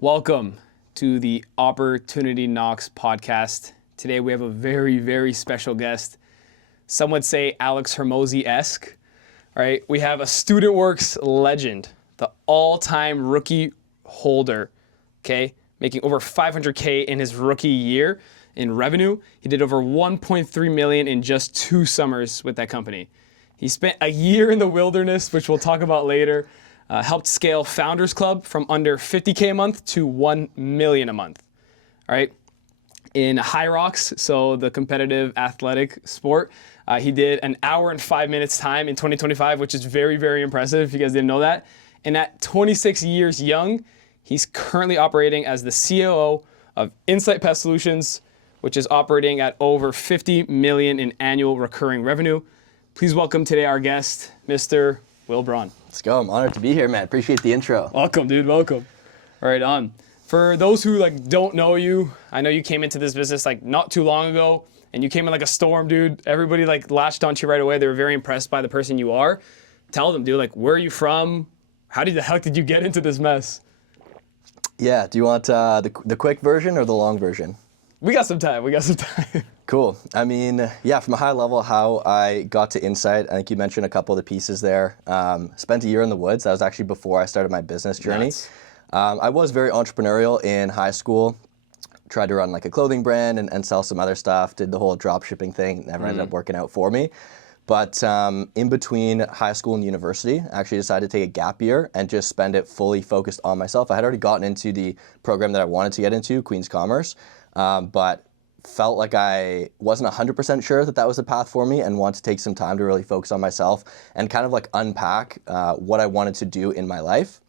Welcome to the Opportunity Knocks podcast. Today we have a very, very special guest. Some would say Alex Hermosi-esque. All right, we have a StudentWorks legend, the all-time rookie holder, okay, making over $500K in his rookie year in revenue. He did over $1.3 million in just 2 summers with that company. He spent a year in the wilderness, which we'll talk about later. Helped scale Founders Club from under $50K a month to $1 million a month. All right. In High Rocks, so the competitive athletic sport, he did an hour and 5 minutes time in 2025, which is very, very impressive if you guys didn't know that. And at 26 years young, he's currently operating as the COO of Insight Pest Solutions, which is operating at over $50 million in annual recurring revenue. Please welcome today our guest, Mr. Wil Brawn. Let's go. I'm honored to be here, man. Appreciate the intro. Welcome, dude. Welcome. All right, on. For those who don't know you, I know you came into this business not too long ago, and you came in like a storm, dude. Everybody latched onto you right away. They were very impressed by the person you are. Tell them, dude, where are you from? How the heck did you get into this mess? Yeah. Do you want the quick version or the long version? We got some time. Cool. I mean, yeah, from a high level, how I got to Insight, I think you mentioned a couple of the pieces there. Spent a year in the woods. That was actually before I started my business journey. Nuts. I was very entrepreneurial in high school. Tried to run a clothing brand and sell some other stuff. Did the whole drop shipping thing. Never ended up working out for me. But in between high school and university, I actually decided to take a gap year and just spend it fully focused on myself. I had already gotten into the program that I wanted to get into, Queen's Commerce, but felt like I wasn't 100% sure that was the path for me and wanted to take some time to really focus on myself and kind of unpack what I wanted to do in my life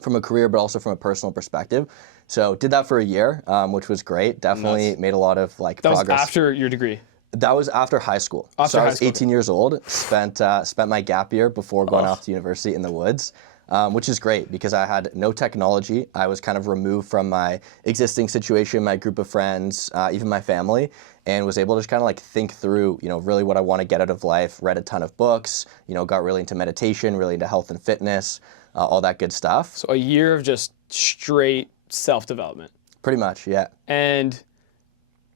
from a career, but also from a personal perspective. So did that for a year, which was great. Definitely made a lot of progress. That was after your degree? That was after high school. I was 18 years old, spent my gap year before going off to university in the woods. Which is great because I had no technology. I was kind of removed from my existing situation, my group of friends, even my family, and was able to just kind of think through, really what I want to get out of life. Read a ton of books, got really into meditation, really into health and fitness, all that good stuff. So a year of just straight self-development. Pretty much, yeah. And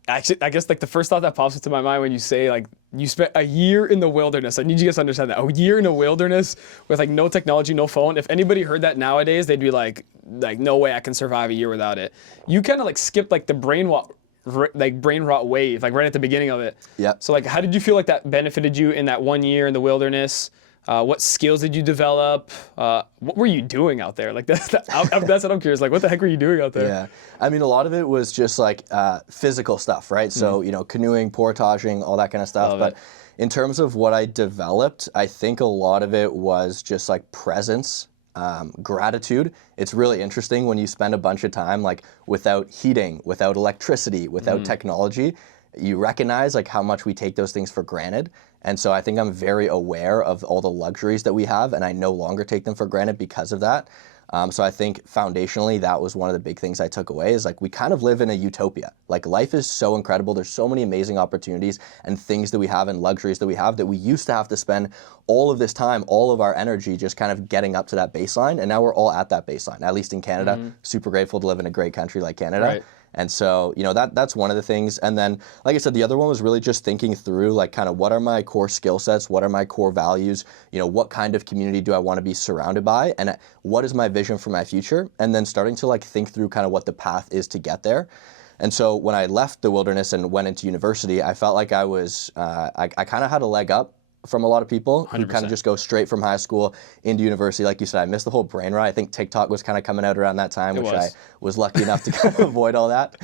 actually, I guess the first thought that pops into my mind when you say you spent a year in the wilderness. I need you guys to understand that. A year in the wilderness with no technology, no phone. If anybody heard that nowadays, they'd be like no way I can survive a year without it. You kind of skipped the brain rot wave, right at the beginning of it. Yeah. So how did you feel that benefited you in that 1 year in the wilderness? What skills did you develop? What were you doing out there? That's what I'm curious. What the heck were you doing out there? Yeah, I mean, a lot of it was just physical stuff, right? So canoeing, portaging, all that kind of stuff. But in terms of what I developed, I think a lot of it was just presence, gratitude. It's really interesting when you spend a bunch of time without heating, without electricity, without technology. You recognize how much we take those things for granted. And so I think I'm very aware of all the luxuries that we have, and I no longer take them for granted because of that. So I think foundationally, that was one of the big things I took away is we kind of live in a utopia. Life is so incredible. There's so many amazing opportunities and things that we have and luxuries that we have that we used to have to spend all of this time, all of our energy just kind of getting up to that baseline. And now we're all at that baseline, at least in Canada. Super grateful to live in a great country like Canada. Right. And so, that's one of the things. And then, like I said, the other one was really just thinking through kind of what are my core skill sets? What are my core values? What kind of community do I want to be surrounded by? And what is my vision for my future? And then starting to think through kind of what the path is to get there. And so when I left the wilderness and went into university, I felt like I was, I kind of had a leg up from a lot of people 100%. Who kind of just go straight from high school into university. Like you said, I missed the whole brain rot. I think TikTok was kind of coming out around that time, I was lucky enough to kind of avoid all that.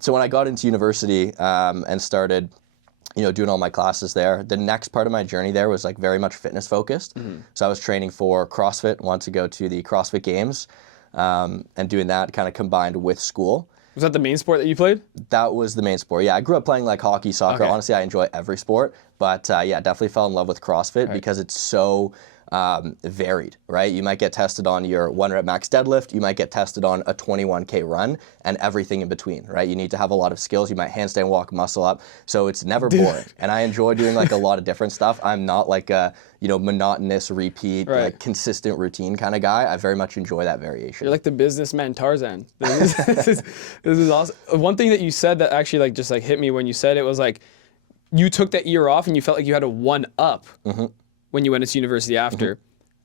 So when I got into university and started, doing all my classes there, the next part of my journey there was very much fitness focused. So I was training for CrossFit, wanted to go to the CrossFit Games, and doing that kind of combined with school. Was that the main sport that you played? That was the main sport. Yeah, I grew up playing hockey, soccer. Okay. Honestly, I enjoy every sport, but yeah, definitely fell in love with CrossFit because it's so varied, right? You might get tested on your 1 rep max deadlift, you might get tested on a 21K run, and everything in between, right? You need to have a lot of skills. You might handstand walk, muscle up, so it's never boring. And I enjoy doing like a lot of different stuff. I'm not like a, you know, monotonous repeat, like consistent routine kind of guy. I very much enjoy that variation. You're like the businessman Tarzan. This is awesome. One thing that you said that actually like just like hit me when you said it was like, you took that year off and you felt like you had a one up when you went into university after.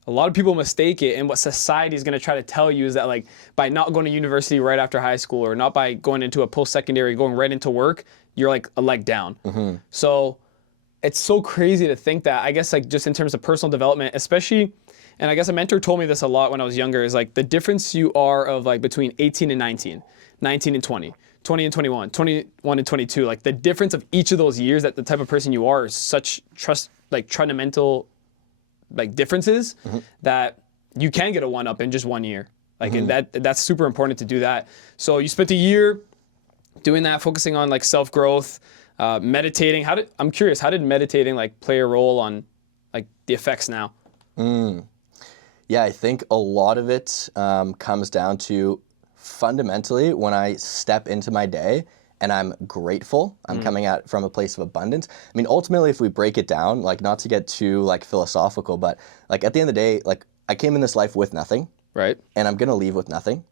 A lot of people mistake it, and what society is going to try to tell you is that like by not going to university right after high school or not by going into a post-secondary, going right into work, you're like a leg down. So it's so crazy to think that, I guess like just in terms of personal development, especially, and I guess a mentor told me this a lot when I was younger, is like the difference you are of like between 18 and 19, 19 and 20. 20 and 21, 21 and 22, like the difference of each of those years, that the type of person you are is such fundamental like differences that you can get a one up in just 1 year. Like and that's super important to do that. So you spent a year doing that, focusing on like self-growth, meditating. I'm curious, how did meditating like play a role on like the effects now? Yeah, I think a lot of it comes down to fundamentally when I step into my day and I'm grateful, I'm coming at from a place of abundance. I mean, ultimately, if we break it down, like not to get too like philosophical, but like at the end of the day, like I came in this life with nothing. Right. And I'm gonna leave with nothing.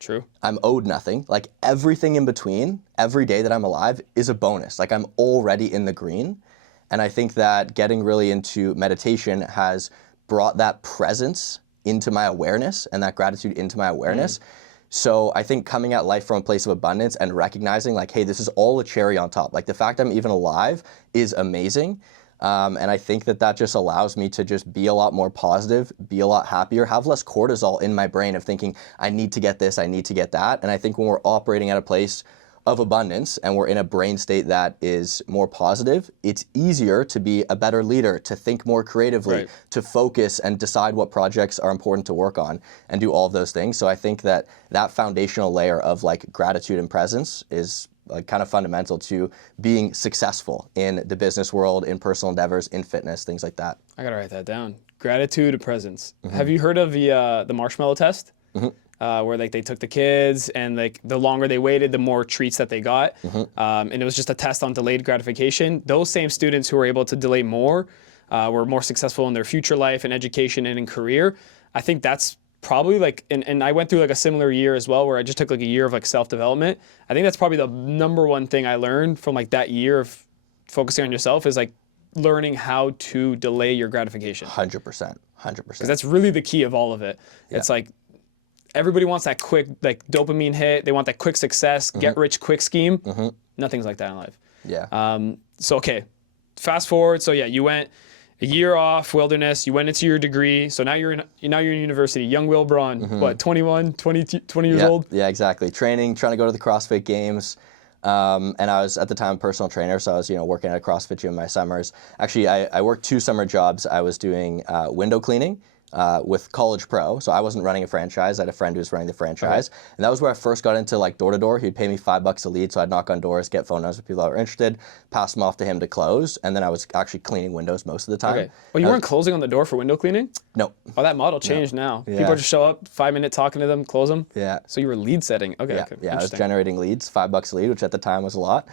True. I'm owed nothing. Like everything in between, every day that I'm alive is a bonus. Like I'm already in the green. And I think that getting really into meditation has brought that presence into my awareness and that gratitude into my awareness. So I think coming at life from a place of abundance and recognizing like, hey, this is all a cherry on top. Like the fact I'm even alive is amazing. And I think that that just allows me to just be a lot more positive, be a lot happier, have less cortisol in my brain of thinking, I need to get this, I need to get that. And I think when we're operating at a place of abundance and we're in a brain state that is more positive, it's easier to be a better leader, to think more creatively, to focus and decide what projects are important to work on and do all of those things. So I think that that foundational layer of like gratitude and presence is like kind of fundamental to being successful in the business world, in personal endeavors, in fitness, things like that. I gotta write that down. Gratitude and presence. Have you heard of the marshmallow test? Where like they took the kids and like the longer they waited, the more treats that they got. And it was just a test on delayed gratification. Those same students who were able to delay more were more successful in their future life and education and in career. I think that's probably like, and I went through like a similar year as well where I just took like a year of like self-development. I think that's probably the number one thing I learned from like that year of focusing on yourself is like learning how to delay your gratification. 100%. Because that's really the key of all of it. It's like, everybody wants that quick like dopamine hit. They want that quick success, get rich quick scheme. Nothing's like that in life. Yeah. So, okay, fast forward. So yeah, you went a year off wilderness, you went into your degree. So now you're in university, young Wil Brawn, what, 21, 20 years old? Yeah, exactly. Training, trying to go to the CrossFit games. And I was at the time a personal trainer, so I was, working at a CrossFit gym in my summers. Actually, I worked 2 summer jobs. I was doing window cleaning with College Pro. So I wasn't running a franchise. I had a friend who was running the franchise. And that was where I first got into like door to door. He'd pay me $5 a lead. So I'd knock on doors, get phone numbers of people that were interested, pass them off to him to close. And then I was actually cleaning windows most of the time. Okay. Well, you weren't closing on the door for window cleaning? No. Oh, that model changed now. Yeah. People just show up, 5 minute talking to them, close them. Yeah. So you were lead setting. Okay. Yeah. I was generating leads, $5 a lead, which at the time was a lot.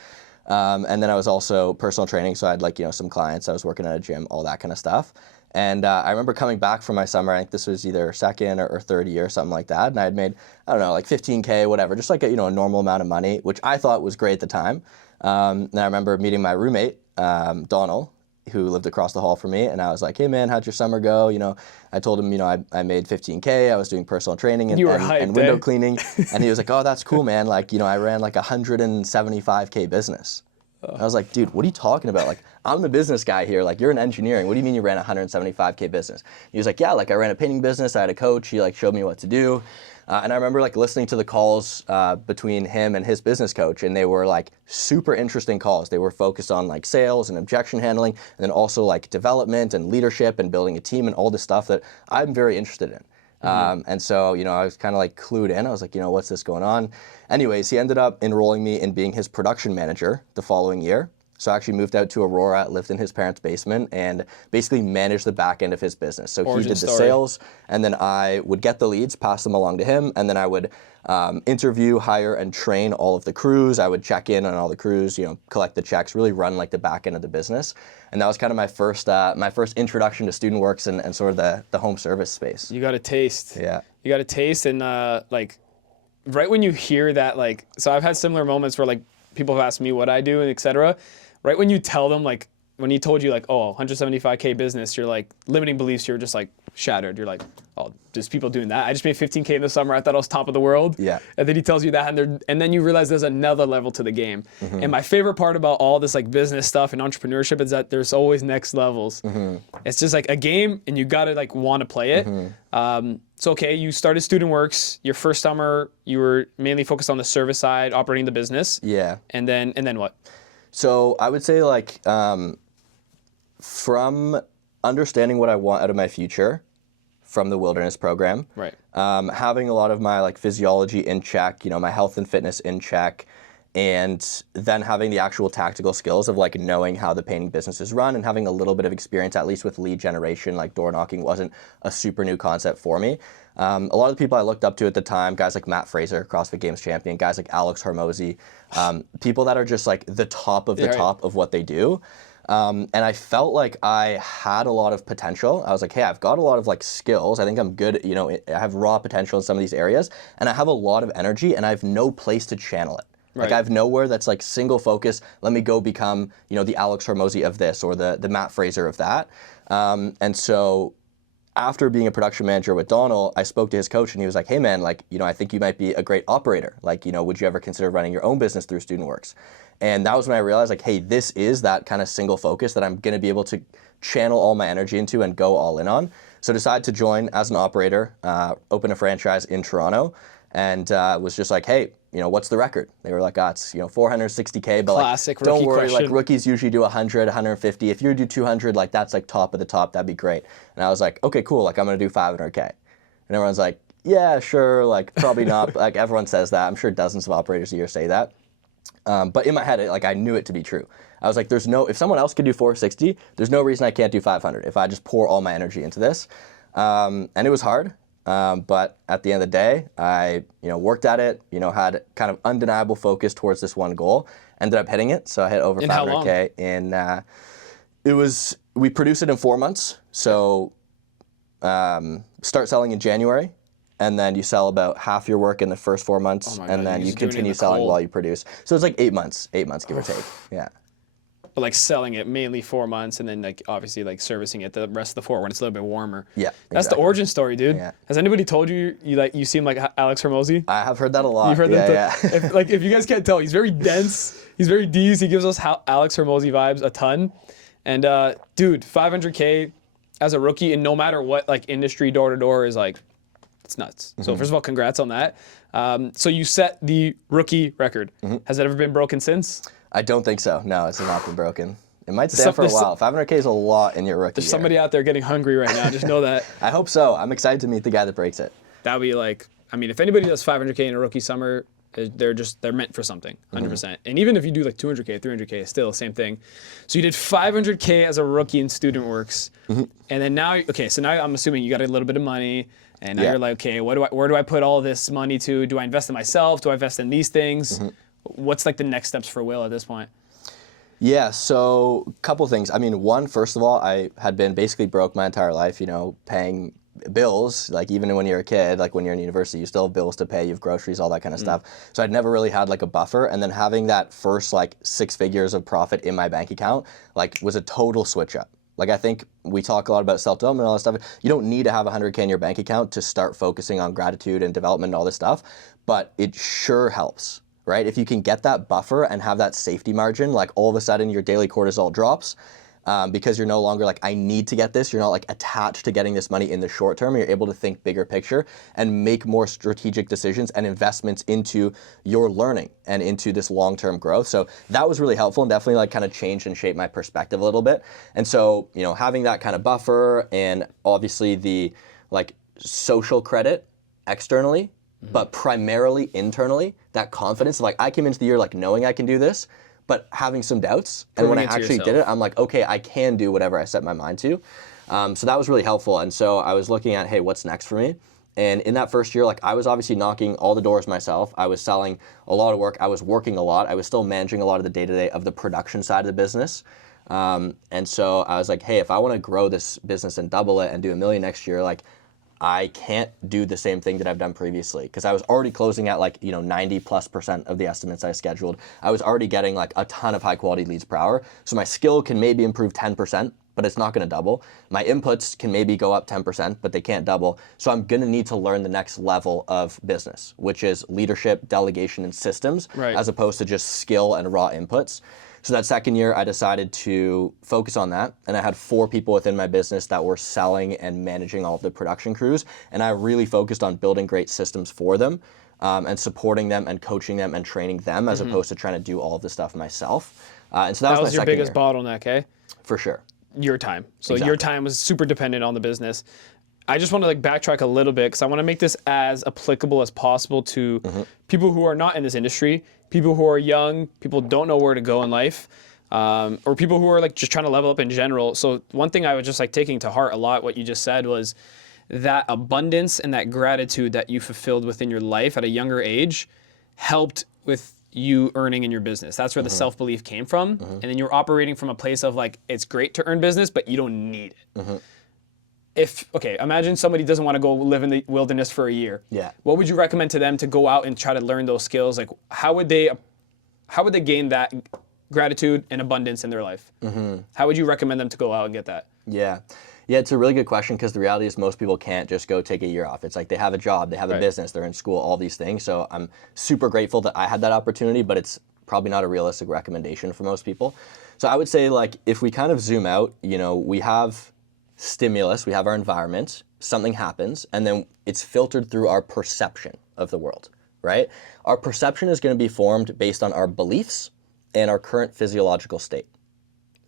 And then I was also personal training. So I had like, some clients. I was working at a gym, all that kind of stuff. And I remember coming back from my summer, I think this was either second or third year, something like that. And I had made, I don't know, like 15K, whatever, just like a, a normal amount of money, which I thought was great at the time. And I remember meeting my roommate, Donald, who lived across the hall from me. And I was like, hey man, how'd your summer go? I told him, I made 15K, I was doing personal training and window cleaning. And he was like, oh, that's cool, man. Like, I ran like 175K business. I was like, dude, what are you talking about? Like, I'm the business guy here. Like, you're in engineering. What do you mean you ran a 175K business? He was like, yeah, like I ran a painting business. I had a coach. He like showed me what to do. And I remember like listening to the calls between him and his business coach, and they were like super interesting calls. They were focused on like sales and objection handling, and then also like development and leadership and building a team and all this stuff that I'm very interested in. And so, I was kind of like clued in. I was like, what's this going on? Anyways, he ended up enrolling me in being his production manager the following year. So I actually moved out to Aurora, lived in his parents' basement, and basically managed the back end of his business. So he did the sales, and then I would get the leads, pass them along to him, and then I would interview, hire, and train all of the crews. I would check in on all the crews, collect the checks, really run like the back end of the business. And that was kind of my first introduction to StudentWorks and sort of the home service space. You got a taste. Yeah. You got a taste, and like right when you hear that, like, so I've had similar moments where like people have asked me what I do and et cetera. Right when you tell them, like, when he told you like, oh, 175K business, you're like, limiting beliefs, you're just like shattered. You're like, oh, there's people doing that. I just made 15K in the summer. I thought I was top of the world. Yeah. And then he tells you that, and then you realize there's another level to the game. Mm-hmm. And my favorite part about all this like business stuff and entrepreneurship is that there's always next levels. Mm-hmm. It's just like a game, and you gotta like want to play it. Mm-hmm. So okay, you started StudentWorks. Your first summer, you were mainly focused on the service side, operating the business. Yeah. And then what? So I would say like from understanding what I want out of my future from the wilderness program, Right. Having a lot of my like physiology in check, my health and fitness in check, and then having the actual tactical skills of like knowing how the painting business is run and having a little bit of experience, at least with lead generation, like door knocking wasn't a super new concept for me. A lot of the people I looked up to at the time, guys like Matt Fraser, CrossFit Games champion, guys like Alex Hormozy, people that are just like the top of the top of what they do. And I felt like I had a lot of potential. I was like, hey, I've got a lot of like skills. I think I'm good. I have raw potential in some of these areas, and I have a lot of energy, and I have no place to channel it. Right. Like I have nowhere that's like single focus. Let me go become, the Alex Hormozy of this or the Matt Fraser of that. And so after being a production manager with Donald, I spoke to his coach, and he was like, hey man, like, I think you might be a great operator. Like, would you ever consider running your own business through StudentWorks? And that was when I realized like, hey, this is that kind of single focus that I'm going to be able to channel all my energy into and go all in on. So I decided to join as an operator, open a franchise in Toronto, and was just like, hey, what's the record? They were like, it's 460K, but Classic like, don't rookie worry, question. like rookies usually do 100, 150. If you do 200, like that's like top of the top, that'd be great. And I was like, okay, cool, like I'm gonna do 500K. And everyone's like, yeah, sure, like probably not. Like everyone says that. I'm sure dozens of operators a year say that. But in my head, I knew it to be true. I was like, if someone else could do 460, there's no reason I can't do 500 if I just pour all my energy into this. And it was hard. But at the end of the day, I worked at it, had kind of undeniable focus towards this one goal, ended up hitting it. So I hit over 500K in, we produced it in 4 months. So start selling in January, and then you sell about half your work in the first 4 months, and then you continue selling while you produce. So it's like 8 months, give or take. Yeah. But like selling it mainly 4 months, and then like obviously like servicing it the rest of the 4 when it's a little bit warmer. Yeah, that's the origin story, dude. Yeah. Has anybody told you you seem like Alex Hormozy? I have heard that a lot. You've heard that? Yeah. If you guys can't tell, he's very dense. He's very D's. He gives us Alex Hormozy vibes a ton. And dude, 500K as a rookie, and no matter what like industry door to door is like, it's nuts. So first of all, congrats on that. So you set the rookie record. Has it ever been broken since? I don't think so. No, it's not been broken. It might stand for a while. 500K is a lot in your rookie There's year. somebody out there getting hungry right now. Just know that. I hope so. I'm excited to meet the guy that breaks it. That would be like, I mean, if anybody does 500K in a rookie summer, they're meant for something, 100%. And even if you do like 200K, 300K, it's still the same thing. So you did 500K as a rookie in StudentWorks. And then now I'm assuming you got a little bit of money. And now you're like, okay, where do I put all this money to? Do I invest in myself? Do I invest in these things? What's like the next steps for Will at this point? Yeah, so a couple things. I mean, one, first of all, I had been basically broke my entire life, paying bills. Like even when you're a kid, like when you're in university, you still have bills to pay, you have groceries, all that kind of stuff. So I'd never really had like a buffer. And then having that first like 6 figures of profit in my bank account, like was a total switch up. Like I think we talk a lot about self-development and all that stuff. You don't need to have 100K in your bank account to start focusing on gratitude and development and all this stuff, but it sure helps, right? If you can get that buffer and have that safety margin, like all of a sudden your daily cortisol drops because you're no longer like, I need to get this. You're not like attached to getting this money in the short term. You're able to think bigger picture and make more strategic decisions and investments into your learning and into this long-term growth. So that was really helpful and definitely like kind of changed and shaped my perspective a little bit. And so, having that kind of buffer and obviously the like social credit externally, but primarily internally, that confidence, like I came into the year like knowing I can do this, but having some doubts. And when I actually did it, I'm like, okay, I can do whatever I set my mind to. So that was really helpful. And so I was looking at, hey, what's next for me? And in that first year, like I was obviously knocking all the doors myself. I was selling a lot of work. I was working a lot. I was still managing a lot of the day-to-day of the production side of the business. And so I was like, hey, if I want to grow this business and double it and do $1 million next year, like I can't do the same thing that I've done previously, because I was already closing at like, 90+% of the estimates I scheduled. I was already getting like a ton of high quality leads per hour. So my skill can maybe improve 10%, but it's not going to double. My inputs can maybe go up 10%, but they can't double. So I'm going to need to learn the next level of business, which is leadership, delegation, and systems, as opposed to just skill and raw inputs. So that second year, I decided to focus on that. And I had 4 people within my business that were selling and managing all of the production crews. And I really focused on building great systems for them, and supporting them and coaching them and training them, as opposed to trying to do all of the stuff myself. And so that was my your biggest bottleneck, eh? For sure. Your time. So your time was super dependent on the business. I just want to like backtrack a little bit, because I want to make this as applicable as possible to people who are not in this industry, people who are young, people who don't know where to go in life, or people who are like just trying to level up in general. So one thing I was just like taking to heart a lot, what you just said, was that abundance and that gratitude that you fulfilled within your life at a younger age helped with you earning in your business. That's where the self-belief came from. And then you're operating from a place of like, it's great to earn business, but you don't need it. Imagine somebody doesn't want to go live in the wilderness for a year. Yeah. What would you recommend to them to go out and try to learn those skills? Like, how would they gain that gratitude and abundance in their life? How would you recommend them to go out and get that? Yeah, it's a really good question, because the reality is most people can't just go take a year off. It's like they have a job, they have a business, they're in school, all these things. So I'm super grateful that I had that opportunity, but it's probably not a realistic recommendation for most people. So I would say, like, if we kind of zoom out, we have stimulus, we have our environment, something happens, and then it's filtered through our perception of the world, right? Our perception is going to be formed based on our beliefs and our current physiological state.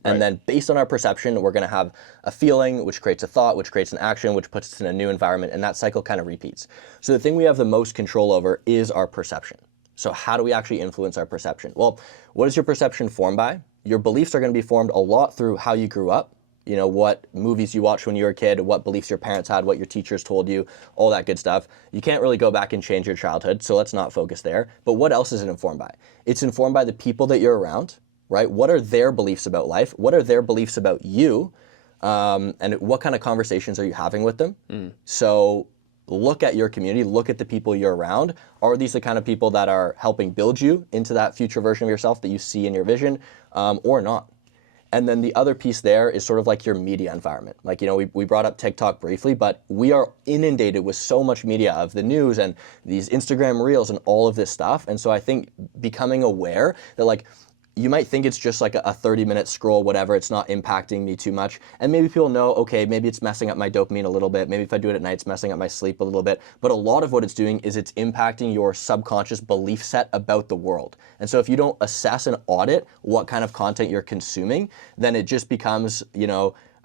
And then based on our perception, we're going to have a feeling, which creates a thought, which creates an action, which puts us in a new environment, and that cycle kind of repeats. So the thing we have the most control over is our perception. So how do we actually influence our perception? Well, what is your perception formed by? Your beliefs are going to be formed a lot through how you grew up, what movies you watched when you were a kid, what beliefs your parents had, what your teachers told you, all that good stuff. You can't really go back and change your childhood, so let's not focus there. But what else is it informed by? It's informed by the people that you're around, right? What are their beliefs about life? What are their beliefs about you? And what kind of conversations are you having with them? So look at your community, look at the people you're around. Are these the kind of people that are helping build you into that future version of yourself that you see in your vision, or not? And then the other piece there is sort of like your media environment. Like, we brought up TikTok briefly, but we are inundated with so much media of the news and these Instagram reels and all of this stuff. And so I think becoming aware that, like, you might think it's just like a 30-minute scroll, whatever, it's not impacting me too much. And maybe people know, okay, maybe it's messing up my dopamine a little bit. Maybe if I do it at night, it's messing up my sleep a little bit. But a lot of what it's doing is it's impacting your subconscious belief set about the world. And so if you don't assess and audit what kind of content you're consuming, then it just becomes,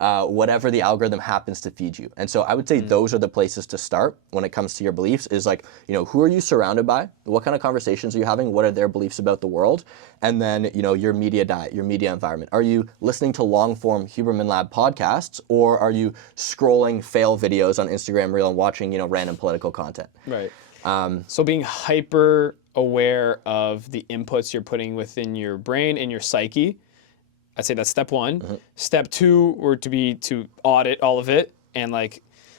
whatever the algorithm happens to feed you. And so I would say those are the places to start when it comes to your beliefs, is like, who are you surrounded by? What kind of conversations are you having? What are their beliefs about the world? And then, your media diet, your media environment. Are you listening to long-form Huberman Lab podcasts, or are you scrolling fail videos on Instagram Reel and watching, random political content? Right. So being hyper aware of the inputs you're putting within your brain and your psyche, I'd say that's step 1. Step 2 were to audit all of it. And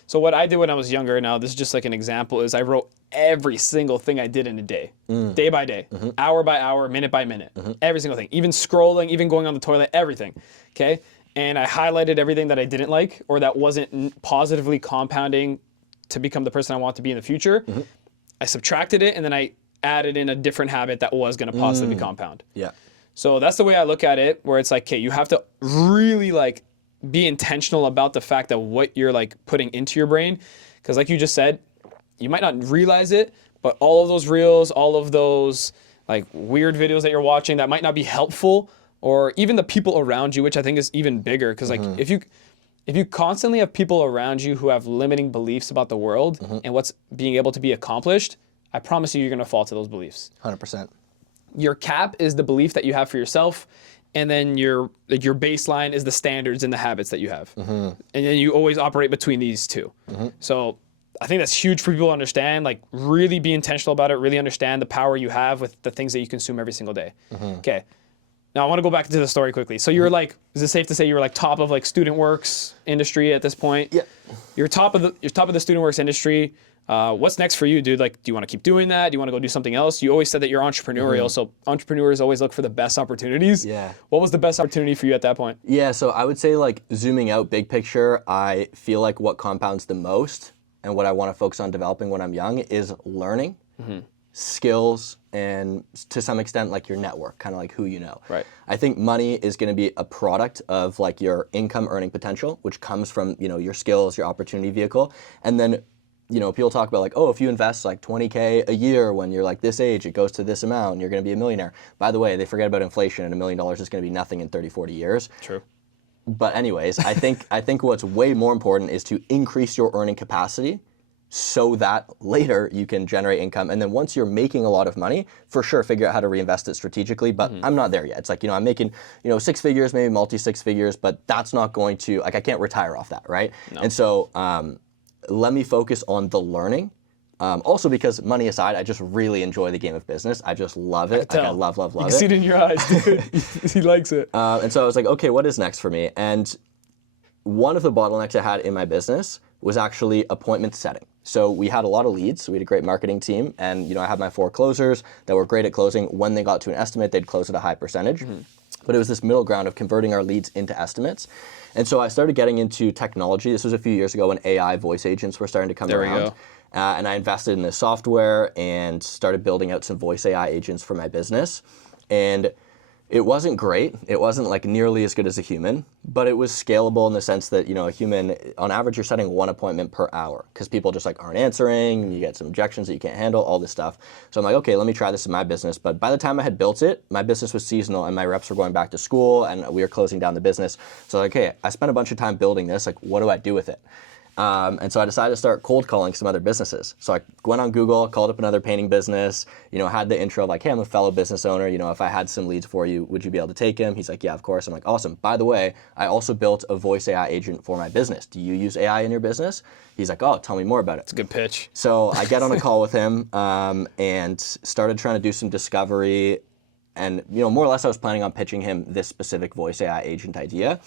so what I did when I was younger, now this is just like an example, is I wrote every single thing I did in a day, day by day, hour by hour, minute by minute, every single thing, even scrolling, even going on the toilet, everything. Okay. And I highlighted everything that I didn't like, or that wasn't positively compounding to become the person I want to be in the future. I subtracted it, and then I added in a different habit that was going to positively compound. Yeah. So that's the way I look at it, where it's like, okay, you have to really be intentional about the fact that what you're putting into your brain. Because like you just said, you might not realize it, but all of those reels, all of those weird videos that you're watching that might not be helpful, or even the people around you, which I think is even bigger. Because if you constantly have people around you who have limiting beliefs about the world and what's being able to be accomplished, I promise you're going to fall to those beliefs. 100%. your cap is the belief that you have for yourself, and then your baseline is the standards and the habits that you have. And then you always operate between these two. So I think that's huge for people to understand, like really be intentional about it, really understand the power you have with the things that you consume every single day. Okay. Now I want to go back to the story quickly. So you're like, is it safe to say you were like top of like student works industry at this point? Yeah. You're top of the student works industry. What's next for you, dude? Like, do you want to keep doing that? Do you want to go do something else? You always said that you're entrepreneurial, so entrepreneurs always look for the best opportunities. Yeah. What was the best opportunity for you at that point? Yeah, so I would say like zooming out big picture, I feel like what compounds the most and what I want to focus on developing when I'm young is learning, skills, and to some extent like your network, kind of like who you know. Right. I think money is going to be a product of like your income earning potential, which comes from, you know, your skills, your opportunity vehicle. And then, you know, people talk about like, oh, if you invest like 20K a year when you're like this age, it goes to this amount and you're going to be a millionaire. By the way, they forget about inflation and $1 million is going to be nothing in 30, 40 years. True. But anyways, I think what's way more important is to increase your earning capacity so that later you can generate income. And then once you're making a lot of money, for sure, figure out how to reinvest it strategically. But I'm not there yet. It's like, you know, I'm making, you know, 6 figures, maybe multi-6 figures, but that's not going to, like, I can't retire off that, right? No. And so let me focus on the learning. Also because money aside, I just really enjoy the game of business. I just love it. I love it. You can see it in your eyes, dude. He likes it. And so I was like, okay, what is next for me? And one of the bottlenecks I had in my business was actually appointment setting. So we had a lot of leads. We had a great marketing team, and you know, I had my 4 closers that were great at closing. When they got to an estimate, they'd close at a high percentage. But it was this middle ground of converting our leads into estimates. And so I started getting into technology. This was a few years ago when AI voice agents were starting to come around. There we go. And I invested in this software and started building out some voice AI agents for my business. And it wasn't great. It wasn't like nearly as good as a human, but it was scalable in the sense that, you know, a human, on average, you're setting 1 appointment per hour because people just like aren't answering, you get some objections that you can't handle, all this stuff. So I'm like, okay, let me try this in my business. But by the time I had built it, my business was seasonal and my reps were going back to school and we were closing down the business. So like, okay, I spent a bunch of time building this. Like, what do I do with it? And so I decided to start cold calling some other businesses. So I went on Google, called up another painting business, you know, had the intro of like, hey, I'm a fellow business owner. You know, if I had some leads for you, would you be able to take him? He's like, yeah, of course. I'm like, awesome. By the way, I also built a voice AI agent for my business. Do you use AI in your business? He's like, oh, tell me more about it. It's a good pitch. So I get on a call with him and started trying to do some discovery. And, you know, more or less I was planning on pitching him this specific voice AI agent idea.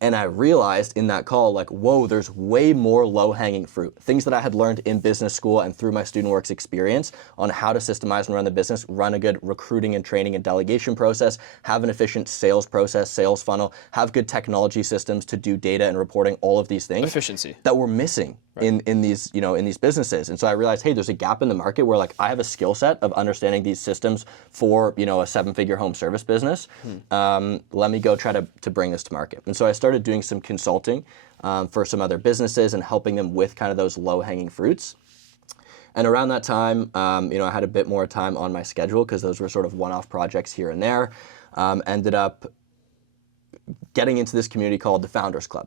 And I realized in that call, like, whoa, there's way more low-hanging fruit. Things that I had learned in business school and through my student works experience on how to systemize and run the business, run a good recruiting and training and delegation process, have an efficient sales process, sales funnel, have good technology systems to do data and reporting, all of these things. Efficiency. That were missing in these, you know, in these businesses. And so I realized, hey, there's a gap in the market where like I have a skill set of understanding these systems for, you know, a 7-figure home service business. Let me go try to bring this to market. And so I started doing some consulting for some other businesses and helping them with kind of those low-hanging fruits. And around that time, you know, I had a bit more time on my schedule because those were sort of one-off projects here and there. Ended up getting into this community called the Founders Club.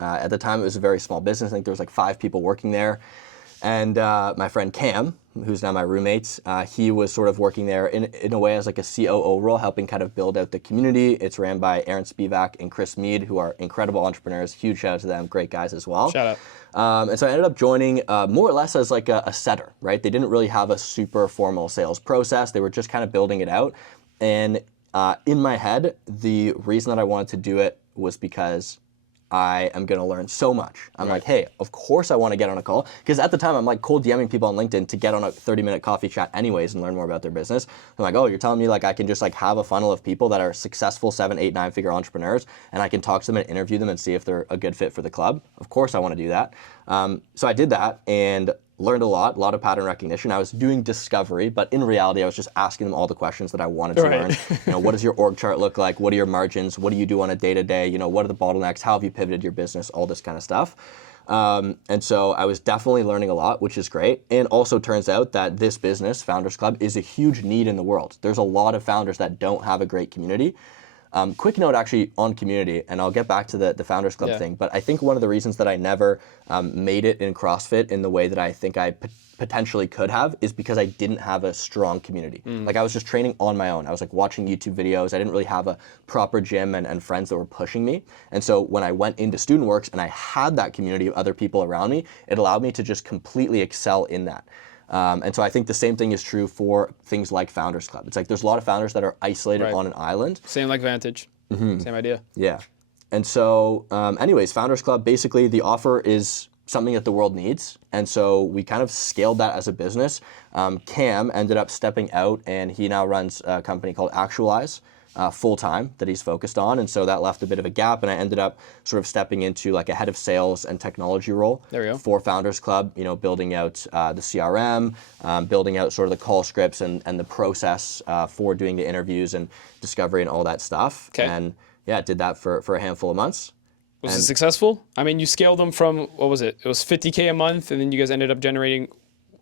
At the time, it was a very small business. I think there was like 5 people working there. And my friend Cam, who's now my roommate, he was sort of working there in a way as like a COO role, helping kind of build out the community. It's ran by Aaron Spivak and Chris Mead, who are incredible entrepreneurs. Huge shout out to them, great guys as well. Shout out. And so I ended up joining more or less as like a setter, right? They didn't really have a super formal sales process. They were just kind of building it out. And in my head, the reason that I wanted to do it was because I am going to learn so much. I'm like, hey, of course I want to get on a call. Because at the time, I'm like cold DMing people on LinkedIn to get on a 30-minute coffee chat anyways and learn more about their business. I'm like, oh, you're telling me like I can just like have a funnel of people that are successful 7, 8, 9-figure entrepreneurs and I can talk to them and interview them and see if they're a good fit for the club? Of course I want to do that. So I did that and learned a lot of pattern recognition. I was doing discovery, but in reality, I was just asking them all the questions that I wanted to learn. You know, what does your org chart look like? What are your margins? What do you do on a day-to-day? You know, what are the bottlenecks? How have you pivoted your business? All this kind of stuff. And so I was definitely learning a lot, which is great. And also turns out that this business, Founders Club, is a huge need in the world. There's a lot of founders that don't have a great community. Quick note actually on community, and I'll get back to the Founders Club thing, but I think one of the reasons that I never made it in CrossFit in the way that I think I potentially could have is because I didn't have a strong community. Like I was just training on my own. I was like watching YouTube videos. I didn't really have a proper gym and friends that were pushing me. And so when I went into StudentWorks and I had that community of other people around me, it allowed me to just completely excel in that. And so I think the same thing is true for things like Founders Club. It's like there's a lot of founders that are isolated on an island. Same like Vantage. Same idea. Yeah. And so anyways, Founders Club, basically the offer is something that the world needs. And so we kind of scaled that as a business. Cam ended up stepping out and he now runs a company called Actualize full-time that he's focused on. And so that left a bit of a gap and I ended up sort of stepping into like a head of sales and technology role for Founders Club, you know, building out the CRM, building out sort of the call scripts and the process for doing the interviews and discovery and all that stuff. And yeah, did that for a handful of months. Was it successful? I mean, you scaled them from, what was it? It was $50K a month, and then you guys ended up generating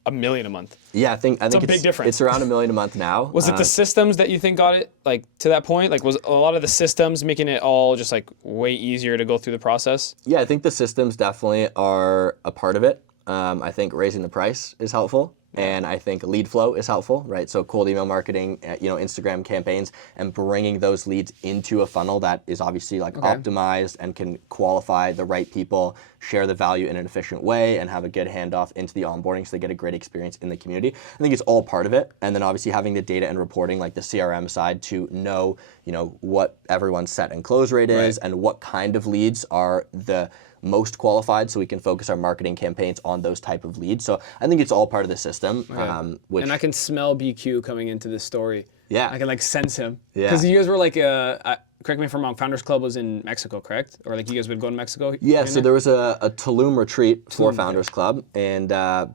$1 million a month. Yeah, I think it's a big difference. It's around $1 million a month now. Was it the systems that you think got it like to that point? Like, was a lot of the systems making it all just like way easier to go through the process? Yeah, I think the systems definitely are a part of it. I think raising the price is helpful. And I think lead flow is helpful, right? So cold email marketing, you know, Instagram campaigns, and bringing those leads into a funnel that is obviously like optimized and can qualify the right people, share the value in an efficient way, and have a good handoff into the onboarding so they get a great experience in the community. I think it's all part of it. And then obviously having the data and reporting, like the CRM side, to know, you know, what everyone's set and close rate is and what kind of leads are the most qualified, so we can focus our marketing campaigns on those type of leads. So I think it's all part of the system. And I can smell BQ coming into this story. Yeah. I can like sense him. Yeah. Because you guys were like, correct me if I'm wrong, Founders Club was in Mexico, correct? Or like you guys would go to Mexico? Yeah, so there was a Tulum retreat for Founders Club, and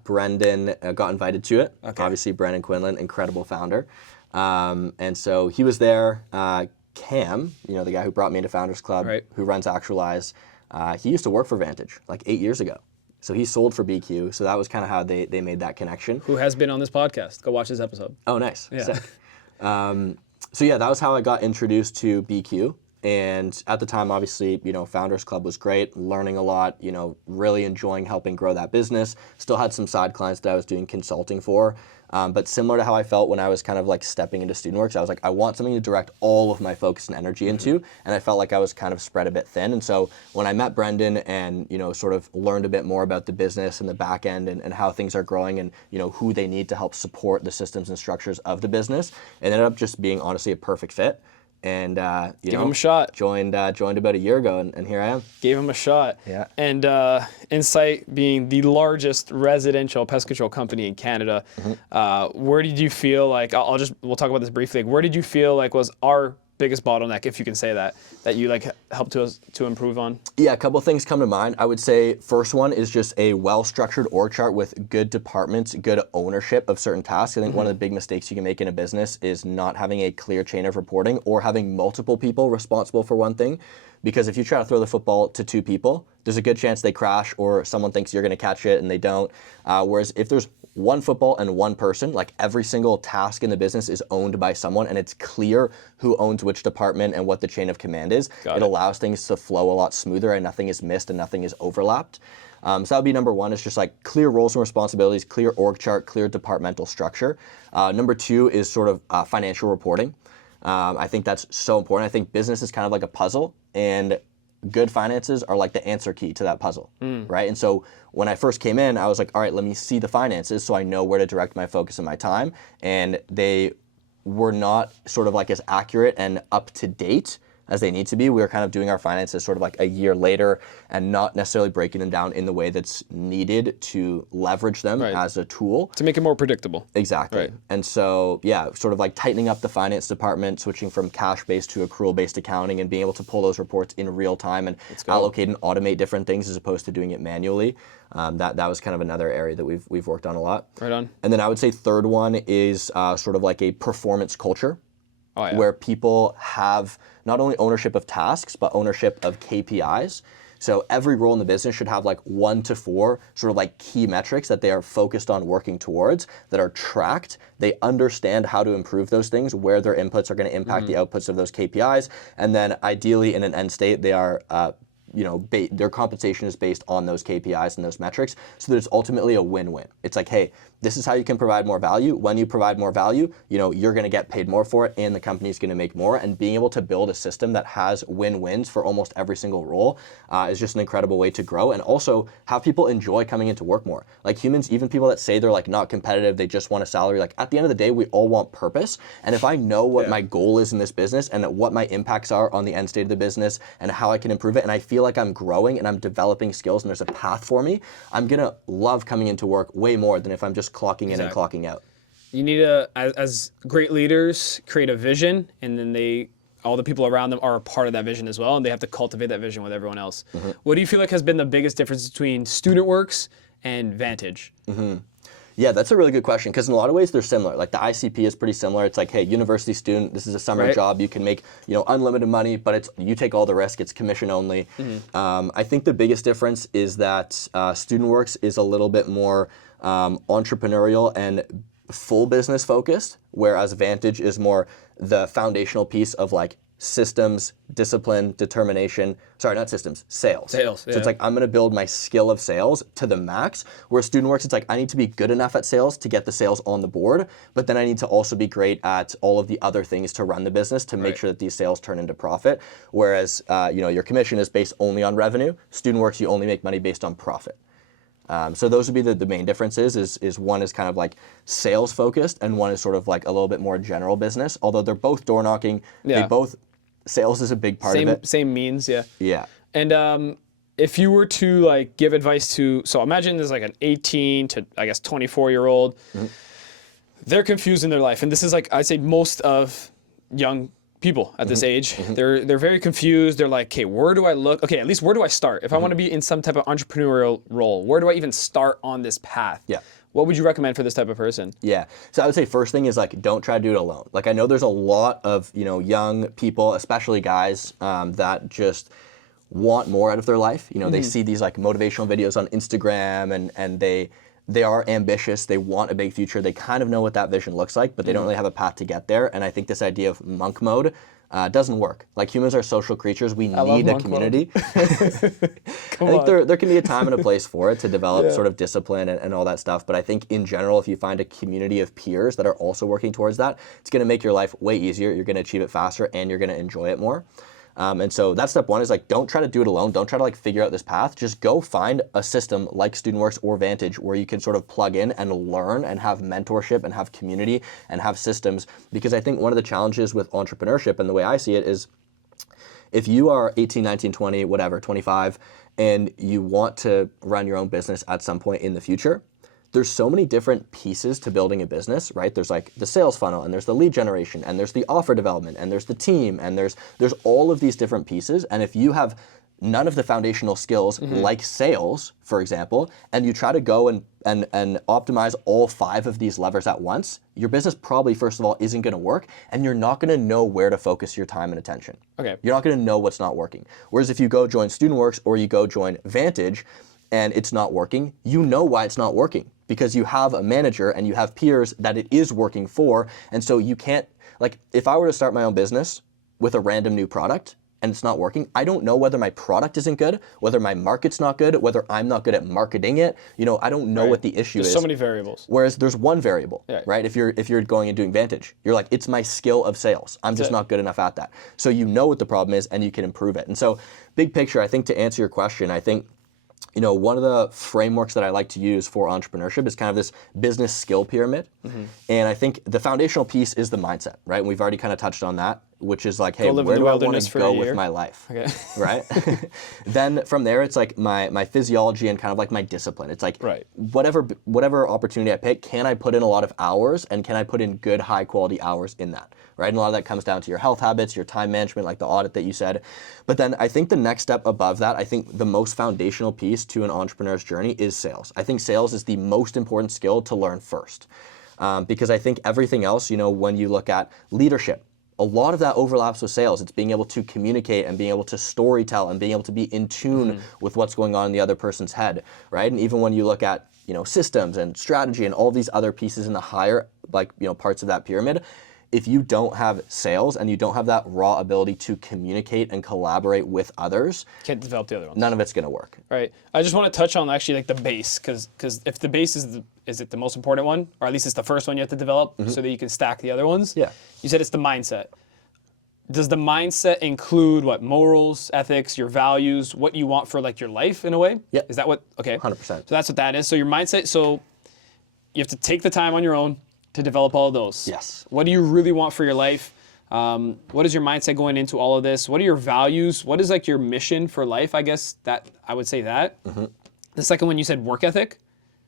Brendan got invited to it. Obviously, Brendan Quinlan, incredible founder. And so he was there. Cam, you know, the guy who brought me into Founders Club, who runs Actualize, he used to work for Vantage like 8 years ago. So he sold for BQ. So that was kind of how they made that connection. Who has been on this podcast. Go watch this episode. Oh, nice. Yeah. Sick. So yeah, that was how I got introduced to BQ. And at the time, obviously, you know, Founders Club was great, learning a lot, you know, really enjoying helping grow that business. Still had some side clients that I was doing consulting for. But similar to how I felt when I was kind of like stepping into StudentWorks, I was like, I want something to direct all of my focus and energy into. And I felt like I was kind of spread a bit thin. And so when I met Brendan and, you know, sort of learned a bit more about the business and the back end and how things are growing and, you know, who they need to help support the systems and structures of the business, it ended up just being honestly a perfect fit. And give him a shot. Joined about a year ago, and here I am. Gave him a shot. Yeah. And Insight being the largest residential pest control company in Canada, where did you feel like we'll talk about this briefly. Like, where did you feel like was our biggest bottleneck, if you can say that you like helped to improve on? Yeah, a couple of things come to mind. I would say first one is just a well-structured org chart with good departments, good ownership of certain tasks. I think one of the big mistakes you can make in a business is not having a clear chain of reporting or having multiple people responsible for one thing. Because if you try to throw the football to two people, there's a good chance they crash or someone thinks you're going to catch it and they don't. Whereas if there's one football and one person, like every single task in the business is owned by someone and it's clear who owns which department and what the chain of command is, it allows things to flow a lot smoother and nothing is missed and nothing is overlapped. So that would be number one, is just like clear roles and responsibilities, clear org chart, clear departmental structure. Number two is sort of financial reporting. I think that's so important. I think business is kind of like a puzzle, and good finances are like the answer key to that puzzle, right? And so when I first came in, I was like, all right, let me see the finances so I know where to direct my focus and my time. And they were not sort of like as accurate and up to date as they need to be. We were kind of doing our finances sort of like a year later and not necessarily breaking them down in the way that's needed to leverage them as a tool. To make it more predictable. Exactly. And so, yeah, sort of like tightening up the finance department, switching from cash-based to accrual-based accounting and being able to pull those reports in real time and allocate and automate different things as opposed to doing it manually. That was kind of another area that we've worked on a lot. Right on. And then I would say third one is sort of like a performance culture. Where people have not only ownership of tasks, but ownership of KPIs. So every role in the business should have like 1 to 4 sort of like key metrics that they are focused on working towards, that are tracked. They understand how to improve those things, where their inputs are going to impact the outputs of those KPIs. And then ideally in an end state, they are their compensation is based on those KPIs and those metrics, so that it's ultimately a win-win. It's like, hey, this is how you can provide more value. When you provide more value, you're going to get paid more for it, and the company's going to make more. And being able to build a system that has win-wins for almost every single role is just an incredible way to grow, and also have people enjoy coming into work more. Like humans, even people that say they're like not competitive, they just want a salary. Like at the end of the day, we all want purpose. And if I know what my goal is in this business and what my impacts are on the end state of the business and how I can improve it, and I feel like I'm growing and I'm developing skills and there's a path for me, I'm gonna love coming into work way more than if I'm just clocking in and clocking out. You need to, as great leaders, create a vision, and then all the people around them are a part of that vision as well, and they have to cultivate that vision with everyone else. What do you feel like has been the biggest difference between StudentWorks and Vantage? Yeah, that's a really good question, because in a lot of ways they're similar. Like the ICP is pretty similar. It's like, hey, university student, this is a summer job. You can make unlimited money, but you take all the risk. It's commission only. I think the biggest difference is that StudentWorks is a little bit more entrepreneurial and full business focused, whereas Vantage is more the foundational piece of like systems, discipline, determination. Sorry, not systems, sales. Sales, yeah. So it's like, I'm going to build my skill of sales to the max. Where StudentWorks, it's like, I need to be good enough at sales to get the sales on the board, but then I need to also be great at all of the other things to run the business to make sure that these sales turn into profit. Whereas, your commission is based only on revenue. StudentWorks, you only make money based on profit. So those would be the main differences. Is one is kind of like sales focused, and one is sort of like a little bit more general business. Although they're both door knocking, sales is a big part of it. Same means, yeah. Yeah. And if you were to like give advice to, so imagine there's like an 18 to I guess 24-year-old, they're confused in their life, and this is like I'd say most of young people at this age, they're very confused. They're like, okay, where do I look? Okay, at least where do I start? If I want to be in some type of entrepreneurial role, where do I even start on this path? Yeah. What would you recommend for this type of person? Yeah. So I would say first thing is like, don't try to do it alone. Like I know there's a lot of, young people, especially guys, that just want more out of their life. They see these like motivational videos on Instagram and they are ambitious. They want a big future. They kind of know what that vision looks like, but they don't really have a path to get there. And I think this idea of monk mode doesn't work. Like humans are social creatures. We need a community. I think there can be a time and a place for it to develop sort of discipline and all that stuff. But I think in general, if you find a community of peers that are also working towards that, it's going to make your life way easier. You're going to achieve it faster and you're going to enjoy it more. And so that's step one, is like, don't try to do it alone. Don't try to like figure out this path. Just go find a system like StudentWorks or Vantage where you can sort of plug in and learn and have mentorship and have community and have systems. Because I think one of the challenges with entrepreneurship, and the way I see it, is if you are 18, 19, 20, whatever, 25, and you want to run your own business at some point in the future, there's so many different pieces to building a business, right? There's like the sales funnel, and there's the lead generation, and there's the offer development, and there's the team, and there's all of these different pieces. And if you have none of the foundational skills, like sales, for example, and you try to go and optimize all 5 of these levers at once, your business probably, first of all, isn't going to work, and you're not going to know where to focus your time and attention. Okay. You're not going to know what's not working. Whereas if you go join StudentWorks or you go join Vantage, and it's not working, you know why it's not working, because you have a manager and you have peers that it is working for. And so you can't, like, if I were to start my own business with a random new product and it's not working, I don't know whether my product isn't good, whether my market's not good, whether I'm not good at marketing it. I don't know what the issue is. There's so many variables. Whereas there's one variable, right? If you're going and doing Vantage, you're like, it's my skill of sales. I'm just not good enough at that. So you know what the problem is and you can improve it. And so big picture, I think to answer your question, I think one of the frameworks that I like to use for entrepreneurship is kind of this business skill pyramid. And I think the foundational piece is the mindset, right? And we've already kind of touched on that, which is like, hey, where do I want to go with my life, right? Then from there, it's like my physiology and kind of like my discipline. It's like whatever opportunity I pick, can I put in a lot of hours, and can I put in good, high quality hours in that, right? And a lot of that comes down to your health habits, your time management, like the audit that you said. But then I think the next step above that, I think the most foundational piece to an entrepreneur's journey is sales. I think sales is the most important skill to learn first. Because I think everything else, when you look at leadership, a lot of that overlaps with sales. It's being able to communicate and being able to storytell and being able to be in tune with what's going on in the other person's head, right? And even when you look at, systems and strategy and all these other pieces in the higher, parts of that pyramid, if you don't have sales and you don't have that raw ability to communicate and collaborate with others, can't develop the other ones. None of it's going to work. Right. I just want to touch on actually like the base, because if the base is it the most important one, or at least it's the first one you have to develop so that you can stack the other ones? Yeah. You said it's the mindset. Does the mindset include what morals, ethics, your values, what you want for like your life in a way? Yeah. Is that what? Okay. 100%. So that's what that is. So your mindset. So you have to take the time on your own to develop all of those. Yes. What do you really want for your life? What is your mindset going into all of this? What are your values? What is like your mission for life? I guess that I would say that. The second one you said work ethic.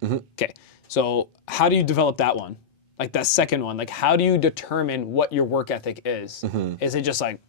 Okay. So how do you develop that one? Like that second one, like how do you determine what your work ethic is? Is it just like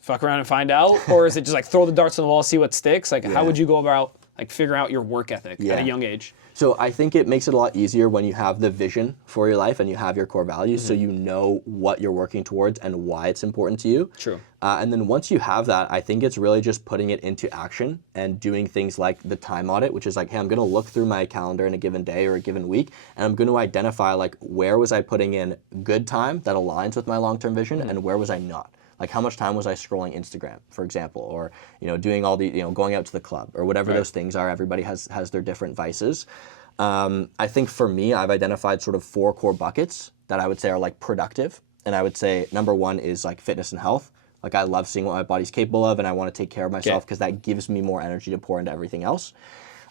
fuck around and find out? Or is it just like throw the darts on the wall, see what sticks? Like how would you go about like figuring out your work ethic at a young age? So I think it makes it a lot easier when you have the vision for your life and you have your core values, so you know what you're working towards and why it's important to you. True. And then once you have that, I think it's really just putting it into action and doing things like the time audit, which is like, hey, I'm going to look through my calendar in a given day or a given week, and I'm going to identify like where was I putting in good time that aligns with my long-term vision and where was I not. Like how much time was I scrolling Instagram, for example, or doing all the going out to the club or whatever those things are. Everybody has their different vices. I think for me, I've identified sort of 4 core buckets that I would say are like productive, and I would say number 1 is like fitness and health. Like I love seeing what my body's capable of, and I want to take care of myself because that gives me more energy to pour into everything else.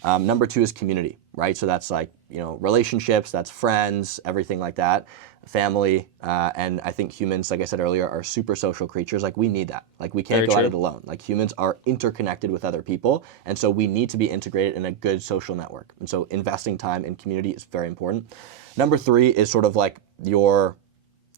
Number 2 is community, right? So that's like relationships, that's friends, everything like that. Family, and I think humans, like I said earlier, are super social creatures. Like we need that. Like we can't go at it alone. Like humans are interconnected with other people, and so we need to be integrated in a good social network. And so investing time in community is very important. Number 3 is sort of like your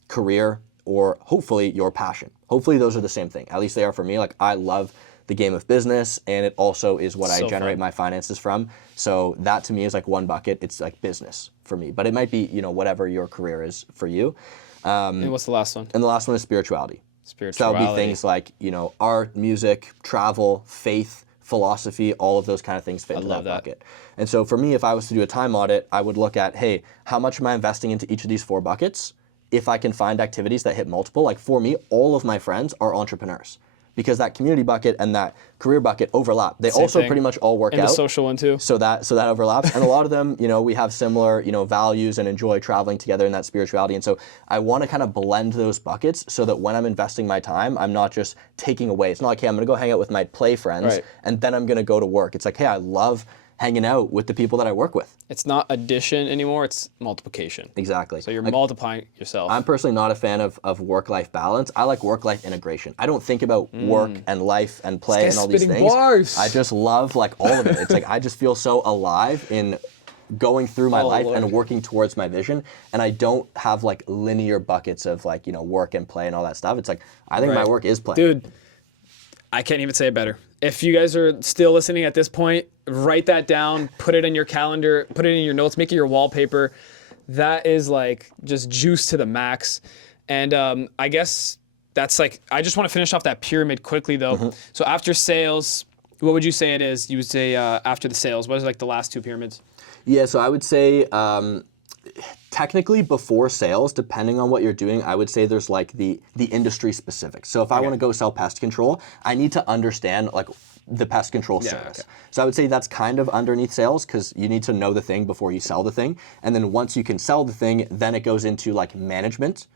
career or hopefully your passion. Hopefully those are the same thing. At least they are for me. Like I love the game of business, and it also is what I generate my finances from. So that to me is like one bucket. It's like business for me, but it might be whatever your career is for you. And what's the last one? And the last one is spirituality. Spirituality. So that would be things like art, music, travel, faith, philosophy. All of those kind of things fit into that bucket. And so for me, if I was to do a time audit, I would look at, hey, how much am I investing into each of these 4 buckets? If I can find activities that hit multiple, like for me, all of my friends are entrepreneurs, because that community bucket and that career bucket overlap. They also pretty much all work out. And the social one too. So that overlaps. And a lot of them, we have similar, values and enjoy traveling together in that spirituality. And so I want to kind of blend those buckets so that when I'm investing my time, I'm not just taking away. It's not like, hey, I'm going to go hang out with my play friends and then I'm going to go to work. It's like, hey, I love hanging out with the people that I work with. It's not addition anymore, it's multiplication. Exactly. So you're multiplying yourself. I'm personally not a fan of work-life balance. I like work-life integration. I don't think about work and life and play and all these things. Bars. I just love like all of it. It's like I just feel so alive in going through my life and working towards my vision, and I don't have like linear buckets of like work and play and all that stuff. It's like I think my work is play. Dude, I can't even say it better. If you guys are still listening at this point, write that down, put it in your calendar, put it in your notes, make it your wallpaper. That is like just juice to the max. And I guess that's like, I just want to finish off that pyramid quickly though. So after sales, what would you say it is? You would say after the sales, what is like the last 2 pyramids? Yeah, so I would say technically before sales, depending on what you're doing, I would say there's like the industry specific. So if I want to go sell pest control, I need to understand like the pest control service. So I would say that's kind of underneath sales, because you need to know the thing before you sell the thing. And then once you can sell the thing, then it goes into like management.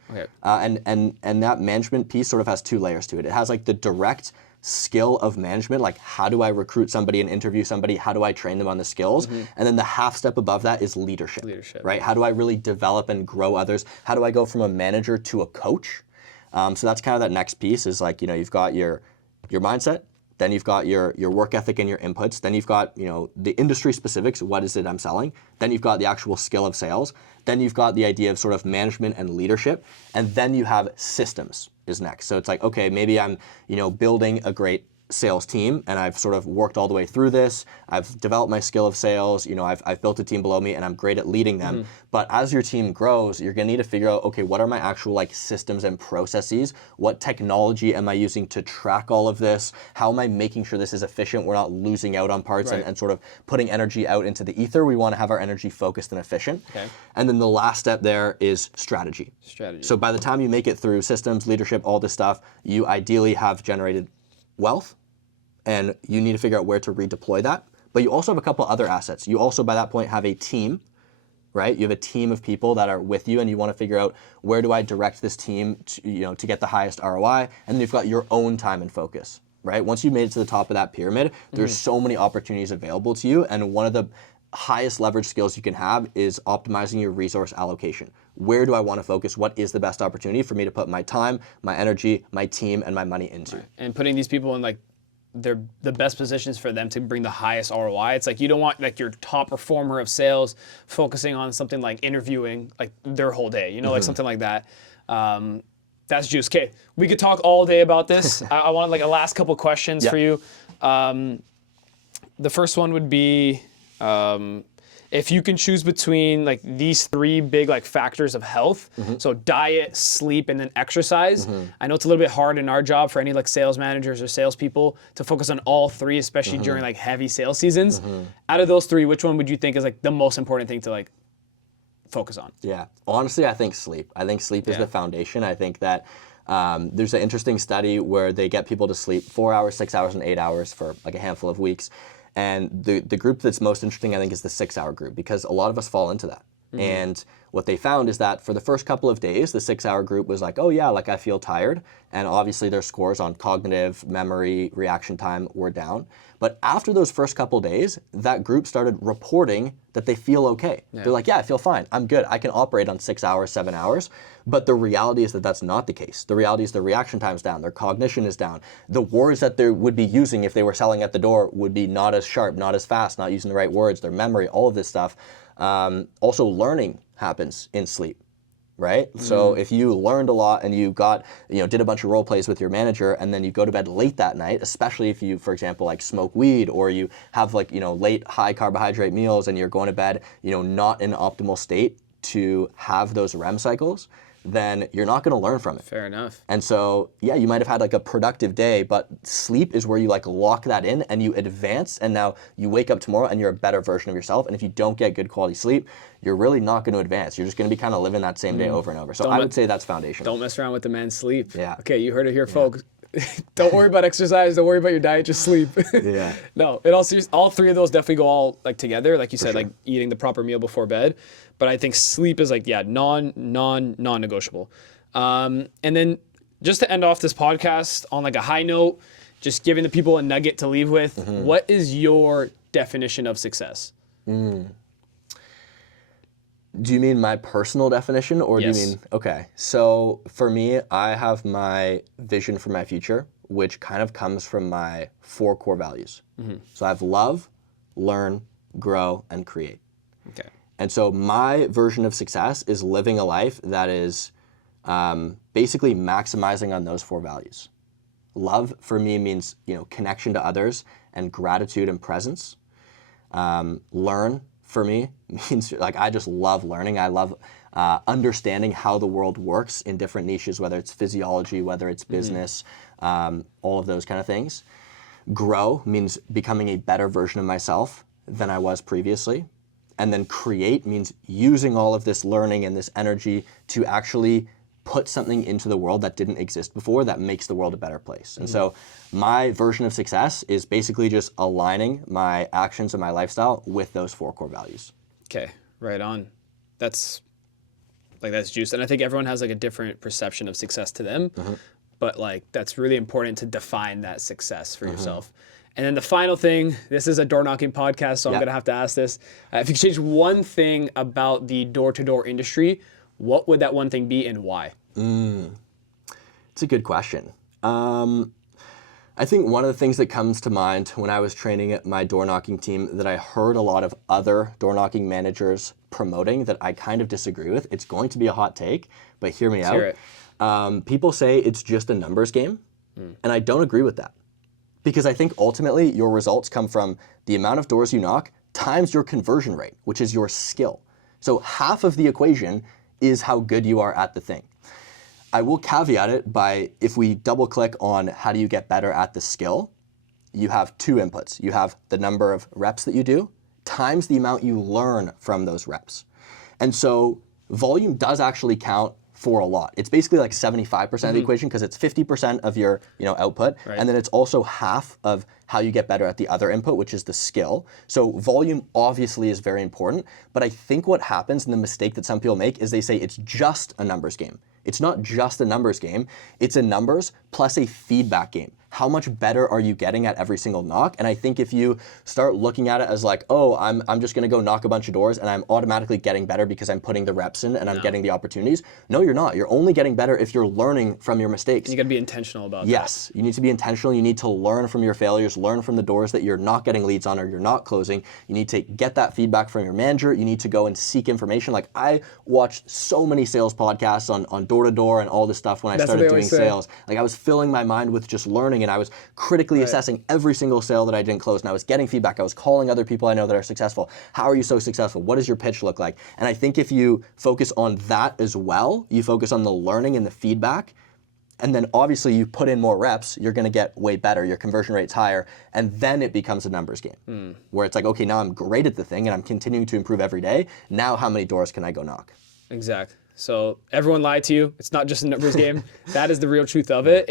And that management piece sort of has 2 layers to it. It has like the direct skill of management, like how do I recruit somebody and interview somebody, how do I train them on the skills, and then the half step above that is leadership, right? How do I really develop and grow others? How do I go from a manager to a coach? So that's kind of that next piece is like, you've got your mindset, then you've got your work ethic and your inputs, then you've got the industry specifics, what is it I'm selling, then you've got the actual skill of sales, then you've got the idea of sort of management and leadership, and then you have systems is next. So it's like, okay, maybe I'm building a great sales team, and I've sort of worked all the way through this. I've developed my skill of sales. You know, I've built a team below me, and I'm great at leading them. But as your team grows, you're gonna need to figure out, okay, what are my actual like systems and processes? What technology am I using to track all of this? How am I making sure this is efficient? We're not losing out on parts and sort of putting energy out into the ether. We want to have our energy focused and efficient. Okay. And then the last step there is strategy. So by the time you make it through systems, leadership, all this stuff, you ideally have generated wealth, and you need to figure out where to redeploy that. But you also have a couple other assets. You also, by that point, have a team, right? You have a team of people that are with you, and you want to figure out, where do I direct this team to, you know, to get the highest ROI? And then you've got your own time and focus, right? Once you've made it to the top of that pyramid, there's so many opportunities available to you, and one of the highest leverage skills you can have is optimizing your resource allocation. Where do I want to focus? What is the best opportunity for me to put my time, my energy, my team, and my money into? And putting these people in like they're the best positions for them to bring the highest ROI. It's like you don't want like your top performer of sales focusing on something like interviewing like their whole day, you know, like something like that. That's juice. Okay, we could talk all day about this. I want like a last couple questions for you. The first one would be, if you can choose between like these three big like factors of health, so diet, sleep, and then exercise. I know it's a little bit hard in our job for any like sales managers or salespeople to focus on all three, especially during like heavy sales seasons. Out of those three, which one would you think is like the most important thing to like focus on? Yeah, honestly, I think sleep. I think sleep is the foundation. I think that there's an interesting study where they get people to sleep 4 hours, 6 hours, and 8 hours for like a handful of weeks. And the group that's most interesting, I think, is the 6-hour group, because a lot of us fall into that. And what they found is that for the first couple of days, the 6-hour group was like, oh yeah, like I feel tired. And obviously their scores on cognitive, memory, reaction time were down. But after those first couple of days, that group started reporting that they feel okay. They're like, yeah, I feel fine. I'm good. I can operate on 6 hours, 7 hours. But the reality is that that's not the case. The reality is their reaction time's down. Their cognition is down. The words that they would be using if they were selling at the door would be not as sharp, not as fast, not using the right words, their memory, all of this stuff. Also, learning happens in sleep, right? So if you learned a lot and you got, did a bunch of role plays with your manager, and then you go to bed late that night, especially if you, for example, like smoke weed, or you have like, late high carbohydrate meals, and you're going to bed, not in an optimal state to have those REM cycles, then you're not going to learn from it. Fair enough. And so, yeah, you might have had like a productive day, but sleep is where you like lock that in and you advance, and now you wake up tomorrow and you're a better version of yourself. And if you don't get good quality sleep, you're really not going to advance. You're just going to be kind of living that same day over and over. So I would say that's foundational. Don't mess around with the man's sleep. Yeah. Okay, you heard it here, folks. Don't worry about exercise. Don't worry about your diet. Just sleep. Yeah. No, it all three of those definitely go all like together. Like you said, like eating the proper meal before bed. But I think sleep is like, non-negotiable. And then just to end off this podcast on like a high note, just giving the people a nugget to leave with, what is your definition of success? Do you mean my personal definition, or do you mean, okay. So for me, I have my vision for my future, which kind of comes from my 4 core values. So I have love, learn, grow, and create. Okay. And so my version of success is living a life that is basically maximizing on those 4 values. Love for me means, connection to others and gratitude and presence. Learn for me means like I just love learning. I love understanding how the world works in different niches, whether it's physiology, whether it's business, all of those kind of things. Grow means becoming a better version of myself than I was previously. And then create means using all of this learning and this energy to actually put something into the world that didn't exist before that makes the world a better place. And so my version of success is basically just aligning my actions and my lifestyle with those 4 core values. Okay, right on. That's juice. And I think everyone has like a different perception of success to them, but like that's really important to define that success for yourself. And then the final thing, this is a door knocking podcast, so I'm going to have to ask this. If you could change one thing about the door-to-door industry, what would that one thing be and why? It's a good question. I think one of the things that comes to mind when I was training at my door knocking team that I heard a lot of other door knocking managers promoting that I kind of disagree with, it's going to be a hot take, but hear me out. Hear it. People say it's just a numbers game, and I don't agree with that. Because I think ultimately your results come from the amount of doors you knock times your conversion rate, which is your skill. So half of the equation is how good you are at the thing. I will caveat it by, if we double click on how do you get better at the skill, you have two inputs. You have the number of reps that you do times the amount you learn from those reps. And so volume does actually count for a lot. It's basically like 75% of the equation because it's 50% of your output, and then it's also half of how you get better at the other input, which is the skill. So volume obviously is very important, but I think what happens and the mistake that some people make is they say it's just a numbers game. It's not just a numbers game, it's a numbers plus a feedback game. How much better are you getting at every single knock? And I think if you start looking at it as like, oh, I'm just gonna go knock a bunch of doors and I'm automatically getting better because I'm putting the reps in and I'm getting the opportunities. No, you're not. You're only getting better if you're learning from your mistakes. You gotta be intentional about that. Yes, you need to be intentional. You need to learn from your failures, learn from the doors that you're not getting leads on or you're not closing. You need to get that feedback from your manager. You need to go and seek information. Like I watched so many sales podcasts on door-to-door and all this stuff when I started doing sales. Like I was filling my mind with just learning and I was critically assessing every single sale that I didn't close and I was getting feedback. I was calling other people I know that are successful. How are you so successful? What does your pitch look like? And I think if you focus on that as well, you focus on the learning and the feedback, and then obviously you put in more reps, you're gonna get way better, your conversion rate's higher, and then it becomes a numbers game. Where it's like, okay, now I'm great at the thing and I'm continuing to improve every day. Now how many doors can I go knock? Exact. So everyone lied to you. It's not just a numbers game. That is the real truth of it.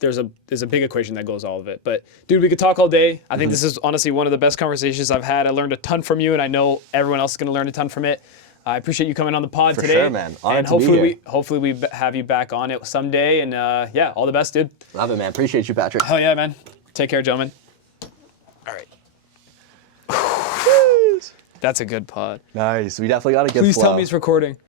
There's a big equation that goes all of it. But dude, we could talk all day. I think this is honestly one of the best conversations I've had. I learned a ton from you and I know everyone else is gonna learn a ton from it. I appreciate you coming on the pod today. For sure, man. And hopefully we have you back on it someday. And yeah, all the best, dude. Love it, man. Appreciate you, Patrick. Hell yeah, man. Take care, gentlemen. All right. That's a good pod. Nice. We definitely got a good flow. Please tell me it's recording.